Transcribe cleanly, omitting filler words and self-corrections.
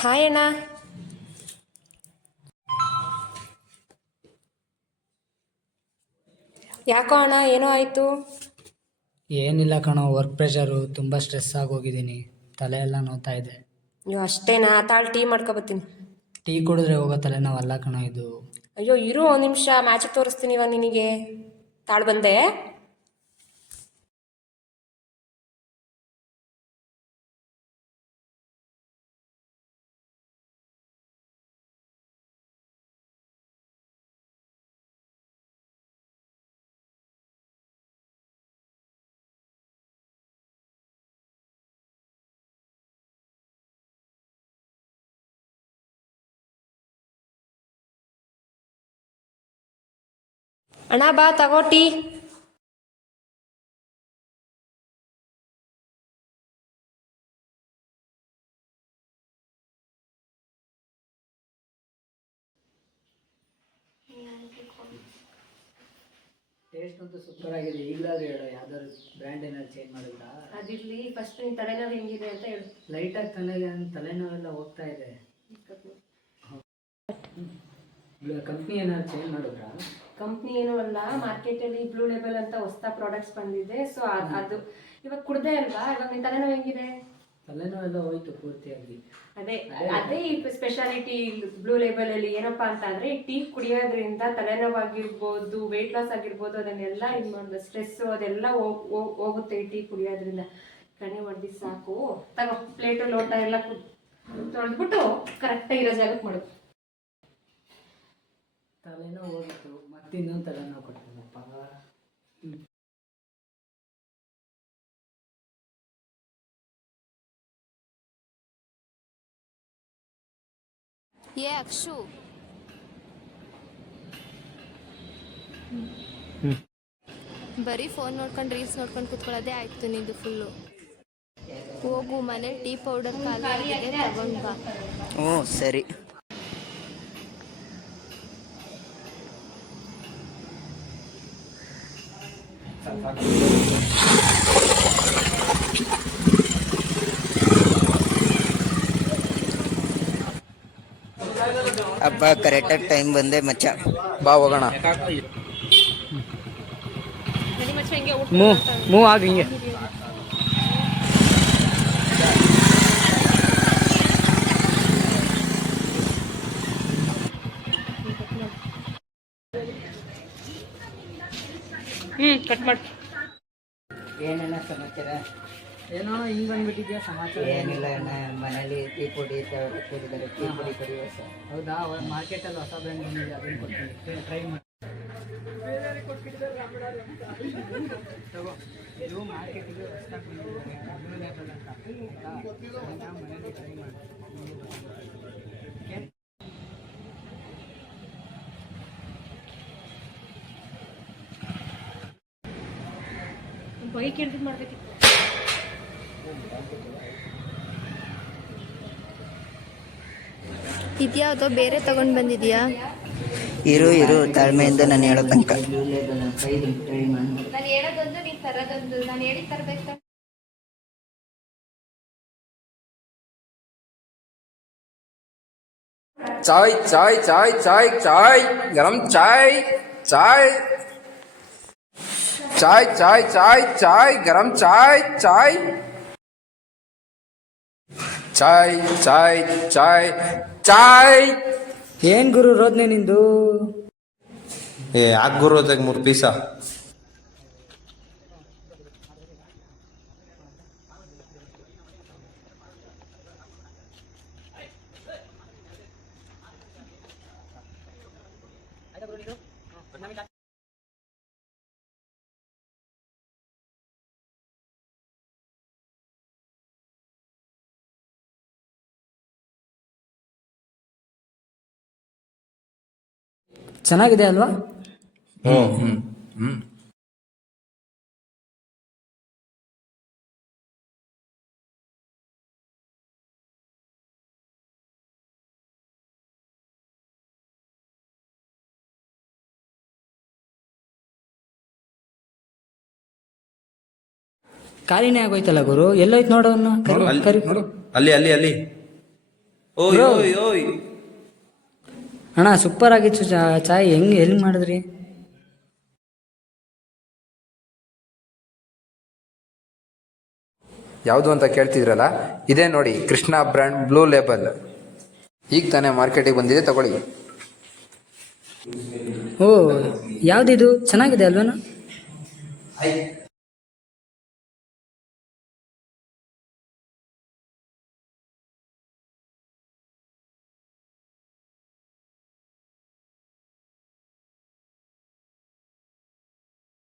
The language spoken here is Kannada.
ಹಾಯ್ ಅಣ್ಣ. ಯಾಕೋ ಅಣ್ಣ, ಏನೋ ಆಯಿತು? ಏನಿಲ್ಲ ಕಣೋ, ವರ್ಕ್ ಪ್ರೆಷರು ತುಂಬ ಸ್ಟ್ರೆಸ್ ಆಗೋಗಿದ್ದೀನಿ. ತಲೆ ಎಲ್ಲ ನೋವ್ತಾ ಇದೆ. ಅಯ್ಯೋ ಅಷ್ಟೇನಾ? ತಾಳು ಟೀ ಮಾಡ್ಕೊಬತ್ತೀನಿ. ಟೀ ಕುಡಿದ್ರೆ ಹೋಗೋ ತಲೆನೋವಲ್ಲ ಕಣೋ ಇದು. ಅಯ್ಯೋ ಇರು ಒಂದು ನಿಮಿಷ, ಮ್ಯಾಜಿಕ್ ತೋರಿಸ್ತೀನಿ ಇವಾಗ ನಿನಗೆ. ತಾಳು ಬಂದೆ. ಅಣ್ಣ ಬಾ ತಗೋ ಟೀ. ಟೇಸ್ಟ್ ಅಂತೂ ಸೂಪರ್ ಆಗಿದೆ. ಈಗಲಾದ್ರೂ ಹೇಳೋ, ಯಾವ್ದಾದ್ರು ಬ್ರ್ಯಾಂಡ್ ಏನಾದ್ರು ಚೇಂಜ್ ಮಾಡಿದ್ರಾ? ಅದಿರ್ಲಿ, ಫಸ್ಟ್ ನಿನ್ನ ತಲೆನೋವು ಹೆಂಗಿದೆ ಅಂತ ಹೇಳು. ಲೈಟಾಗಿ ತಲೆನೋವೆಲ್ಲ ಹೋಗ್ತಾ ಇದೆ. ಕಂಪ್ನಿ ಏನಾದ್ರು ಚೇಂಜ್ ಮಾಡಿದ್ರಾ? ಕಂಪ್ನಿ ಏನೂ ಅಲ್ಲ, ಮಾರ್ಕೆಟಲ್ಲಿ ಬ್ಲೂ ಲೇಬಲ್ ಅಂತ ಹೊಸ ಪ್ರಾಡಕ್ಟ್ಸ್ ಬಂದಿದೆ. ಸೊ ಅದು ಇವಾಗ ಕುಡ್ದೆ ಅಲ್ವಾ, ಇವಾಗ ನಿನ್ನ ತಲೆನೋವು ಹೆಂಗಿದೆ? ತಲೆನೋವೆಲ್ಲ ಹೋಯ್ತು ಪೂರ್ತಿಯಾಗಿ. ಅದೇ ಅದೇ ಈ ಸ್ಪೆಷಾಲಿಟಿ ಬ್ಲೂ ಲೇಬಲ್ ಅಲ್ಲಿ ಏನಪ್ಪಾ ಅಂತ ಅಂದ್ರೆ, ಈ ಟೀ ಕುಡಿಯೋದ್ರಿಂದ ತಲೆನೋವಾಗಿರ್ಬೋದು, ವೆಯ್ಟ್ ಲಾಸ್ ಆಗಿರ್ಬೋದು, ಅದನ್ನೆಲ್ಲ ಇದು ಮಾಡೋದು, ಸ್ಟ್ರೆಸ್ ಅದೆಲ್ಲ ಹೋಗುತ್ತೆ ಈ ಟೀ ಕುಡಿಯೋದ್ರಿಂದ. ಕಣ್ಣಿ ಹೊಡೆದಿ ಸಾಕು. ತಗೋ ಪ್ಲೇಟು ಲೋಟ ಎಲ್ಲ ತೊಳೆದ್ಬಿಟ್ಟು ಕರೆಕ್ಟಾಗಿ ಇರೋ ಜಾಗಕ್ಕೆ ಮಾಡು. ತಲೆನೋವು ಹೋಗಿತ್ತು, ಮತ್ತಿನ್ನೊಂದು ತಲೆನೋವು ಕೊಡ್ತೀನಪ್ಪ. ಏ ಅಕ್ಷು, ಬರೀ ಫೋನ್ ನೋಡ್ಕೊಂಡು ರೀಲ್ಸ್ ನೋಡ್ಕೊಂಡು ಕುತ್ಕೊಳ್ಳೋದೇ ಆಯ್ತು ನಿಂದು ಫುಲ್ಲು. ಹೋಗು, ಮನೆ ಟೀ ಪೌಡರ್ ಖಾಲಿ ಆಗಿದೆ, ತಗೊಂಡ್ ಬಾ. ಹ್ಞೂ ಸರಿ. ಅಪ್ಪ ಕರೆಕ್ಟಾಗಿ ಟೈಮ್ ಬಂದೆ ಮಚ್ಚ. ಬಾ ಹೋಗೋಣ. ಮೂವ್ ಆಗಿ ಹಿಂಗೆ. ಕಟ್ ಮಾಡಿ. ಏನೆಲ್ಲ ಸಮಾಚಾರ? ಏನೋ ಹಿಂಗೆ ಬಂದ್ಬಿಟ್ಟಿದ್ಯಾ ಸಮಾಚಾರ? ಏನಿಲ್ಲ ಅಣ್ಣ, ಮನೇಲಿ ಟೀ ಪುಡಿ ಕೊಟ್ಟಿದ್ದಾರೆ, ಟೀ ಪುಡಿ ಕಡಿಯೋ ಸರ್. ಹೌದಾ? ಮಾರ್ಕೆಟಲ್ಲಿ ಹೊಸ ಬ್ರ್ಯಾಂಡ್ ಬಂದಿದೆ, ಅದನ್ನು ಕೊಡ್ತೀನಿ, ಟ್ರೈ ಮಾಡಿ. ತಗೋ, ಇದು ಮಾರ್ಕೆಟಿಗೆ ಹೊಸದಾಗಿ ಬಂದಿದ್ದಾರೆ, ಬ್ಲೂ ಲೇಬಲ್ ಅಂತ. ಆಯ್ತಾ? ಮನೇಲಿ ಟ್ರೈ ಮಾಡಿ. ಬೈಕ್ ಎಂಟ್ರಿ ಮಾಡ್ಬೇಕಿತ್ತು. ಇದ್ಯಾವುದೋ ಬೇರೆ ತಗೊಂಡ್ ಬಂದಿದ್ಯಾ? ಇರು ತಾಳ್ಮೆಯಿಂದ ನಾನು ಹೇಳೋ ತನಕ. ನಾನು ಹೇಳೋದೊಂದು, ನೀನು ತರೋದೊಂದು. ನಾನು ಹೇಳಿ ತರಬೇಕು. चाय चाय चाय चाय चाय गरम चाय चाय चाय चाय चाय चाय गरम चाय चाय चाय चाय चाय चाय ಏನ್ ಗುರು ರೋದ್ನೆ ನಿಂದು? ಯಾಕೆ ಗುರು ಅದಕ್ಕೆ 3 ಪೀಸ? ಚೆನ್ನಾಗಿದೆ ಅಲ್ವಾ? ಕಾಲಿನೇ ಆಗೋಯ್ತಲ್ಲ ಗುರು, ಎಲ್ಲೋಯ್ತು ನೋಡು ಅವ್ನ. ನೋಡು ಅಲ್ಲಿ, ಅಲ್ಲಿ ಅಲ್ಲಿ ಓಯ್ ಓಯ್ ಓಯ್ ಅಣ್ಣ ಸೂಪರ್ ಆಗಿತ್ತು ಚಾಯ್ ಹೆಂಗೆ ಎಲ್ಲಿ ಮಾಡಿದ್ರಿ? ಯಾವುದು ಅಂತ ಕೇಳ್ತಿದ್ರಲ್ಲ, ಇದೇ ನೋಡಿ ಕೃಷ್ಣ ಬ್ರ್ಯಾಂಡ್ ಬ್ಲೂ ಲೇಬಲ್. ಈಗ ತಾನೇ ಮಾರ್ಕೆಟಿಗೆ ಬಂದಿದೆ, ತಗೊಳ್ಳಿ. ಓ, ಯಾವುದಿದು ಚೆನ್ನಾಗಿದೆ ಅಲ್ವೇನಾ?